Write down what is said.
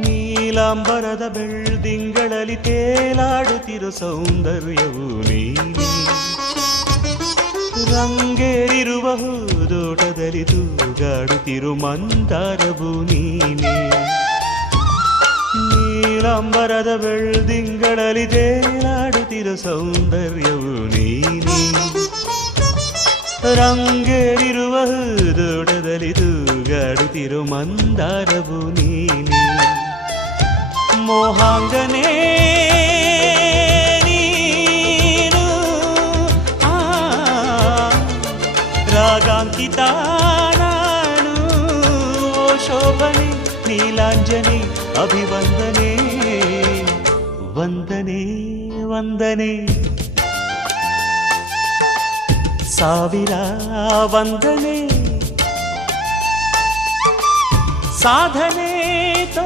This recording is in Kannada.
ನೀಲಾಂಬರದ ಬೆಳ್ದಿಂಗಳಲ್ಲಿ ತೇಲಾಡುತ್ತಿರೋ ಸೌಂದರ್ಯವು ನೀನೇ. ರಂಗೇರಿರುವ ಹೂದೋಟದಲ್ಲಿ ತೂಗಾಡುತ್ತಿರು ಮಂದಾರವು ನೀನೇ. ನೀಲಾಂಬರದ ಬೆಳ್ದಿಂಗಳಲ್ಲಿ ತೇಲಾಡುತ್ತಿರೋ ಸೌಂದರ್ಯವು ನೀನೇ. ರಂಗೇರಿರುವ ಹೂದೋಟದಲ್ಲಿ ತೂಗಾಡುತ್ತಿರು ಮಂದಾರವು ನೀನೇ. ಮೋಹಾಂಗನೇ ನೀನು, ರಾಗಾಂಕಿತ ನಾನು. ಓ ಶೋಭನೆ ನೀಲಾಂಜನೆ ಅಭಿವಂದನೆ ವಂದನೆ ವಂದನೆ. ಸಾವಿರ ವಂದನೆ ಸಾಧನೆ ತೋ